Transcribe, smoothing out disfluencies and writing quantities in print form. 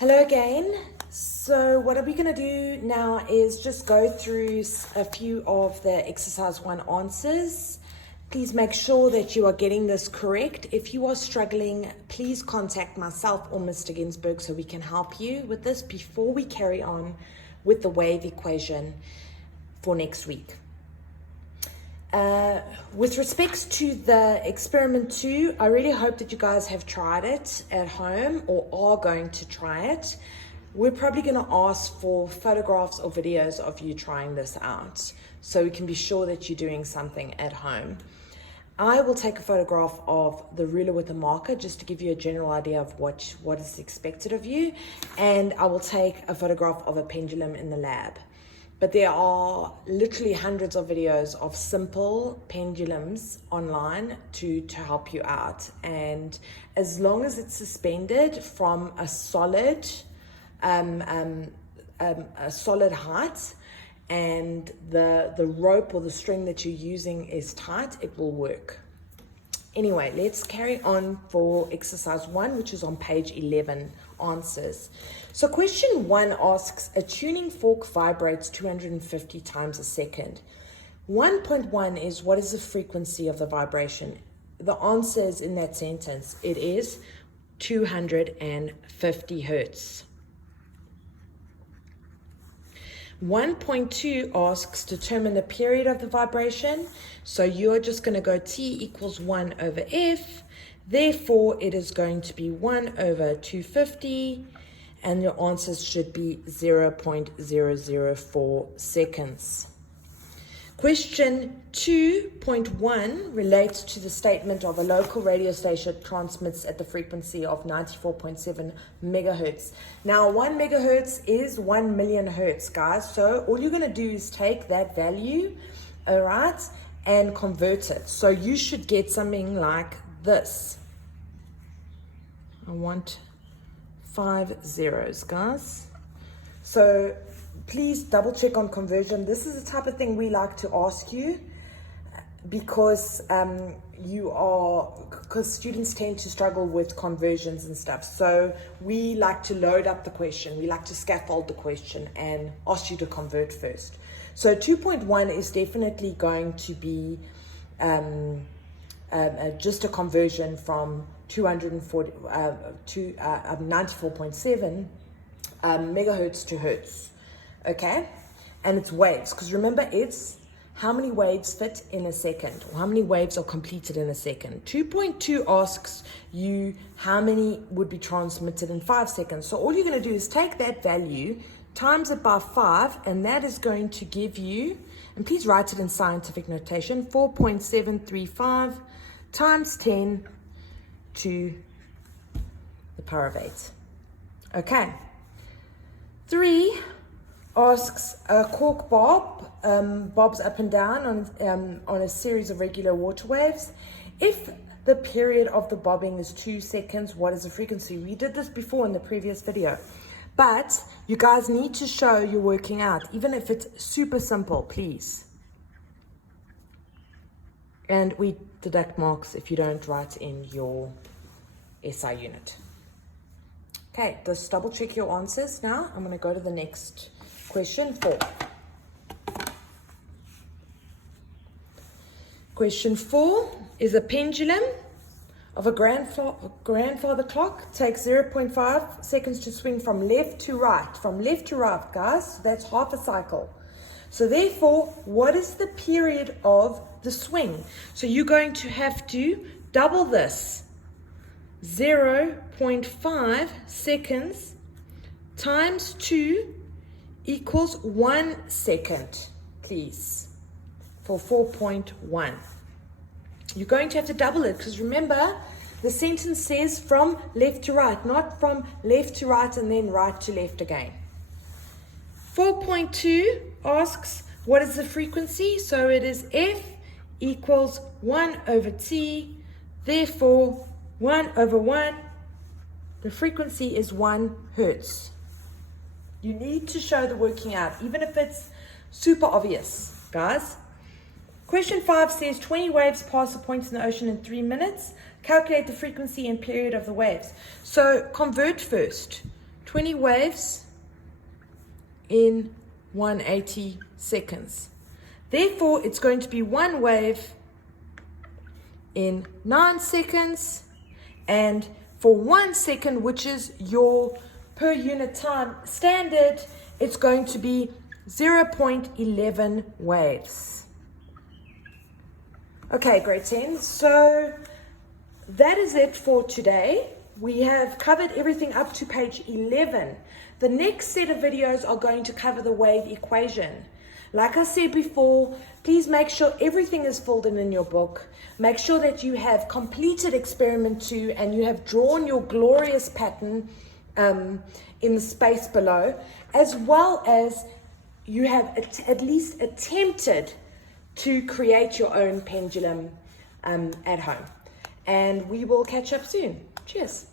Hello again. So what are we going to do now is just go through a few of the exercise 1 answers. Please make sure that you are getting this correct. If you are struggling, please contact myself or Mr. Ginsberg so we can help you with this before we carry on with the wave equation for next week. With respects to the experiment 2, I really hope that you guys have tried it at home or are going to try it. We're probably going to ask for photographs or videos of you trying this out so we can be sure that you're doing something at home. I will take a photograph of the ruler with the marker just to give you a general idea of what is expected of you, and I will take a photograph of a pendulum in the lab. But there are literally hundreds of videos of simple pendulums online to help you out. And as long as it's suspended from a solid height and the rope or the string that you're using is tight, it will work. Anyway, let's carry on for exercise 1, which is on page 11, answers. So question 1 asks, a tuning fork vibrates 250 times a second. 1.1 is, what is the frequency of the vibration? The answer is in that sentence. It is 250 hertz. 1.2 asks, determine the period of the vibration. So you're just going to go T equals 1 over F. Therefore, it is going to be 1 over 250. And your answers should be 0.004 seconds. Question 2.1 relates to the statement of a local radio station transmits at the frequency of 94.7 megahertz. Now, 1 megahertz is 1 million hertz, guys. So all you're going to do is take that value, all right, and convert it. So you should get something like this. I want 5 zeros, guys. So please double check on conversion. This is the type of thing we like to ask you because students tend to struggle with conversions and stuff. So we like to load up the question. We like to scaffold the question and ask you to convert first. So 2.1 is definitely going to be just a conversion from 240 to 94.7 megahertz to hertz. Okay, and it's waves, because remember, it's how many waves fit in a second, or how many waves are completed in a second. 2.2 asks you how many would be transmitted in 5 seconds. So all you're going to do is take that value, times it by 5, and that is going to give you, and please write it in scientific notation, 4.735 times 10 to the power of 8. Okay. 3 asks a cork bobs up and down on a series of regular water waves. If the period of the bobbing is 2 seconds, what is the frequency? We did this before in the previous video, but you guys need to show you're working out, even if it's super simple, please. And we deduct marks if you don't write in your SI unit. Okay, just double check your answers now. I'm going to go to the next question 4. Question 4 is a pendulum of a grandfather clock takes 0.5 seconds to swing from left to right. From left to right, guys, that's half a cycle. So therefore, what is the period of the swing? So you're going to have to double this. 0.5 seconds times 2 equals 1 second, please, for 4.1. You're going to have to double it, because remember, the sentence says from left to right, not from left to right and then right to left again. 4.2 asks, what is the frequency? So it is F equals 1 over T, therefore 1 over 1, the frequency is 1 hertz. You need to show the working out, even if it's super obvious, guys. Question 5 says 20 waves pass a point in the ocean in 3 minutes. Calculate the frequency and period of the waves. So convert first. 20 waves in 180 seconds. Therefore, it's going to be 1 wave in 9 seconds, and for 1 second, which is your per unit time standard, it's going to be 0.11 waves. Okay, grade 10. So that is it for today. We have covered everything up to page 11. The next set of videos are going to cover the wave equation. Like I said before, please make sure everything is filled in your book. Make sure that you have completed experiment 2 and you have drawn your glorious pattern in the space below, as well as you have at least attempted to create your own pendulum at home. And we will catch up soon. Cheers.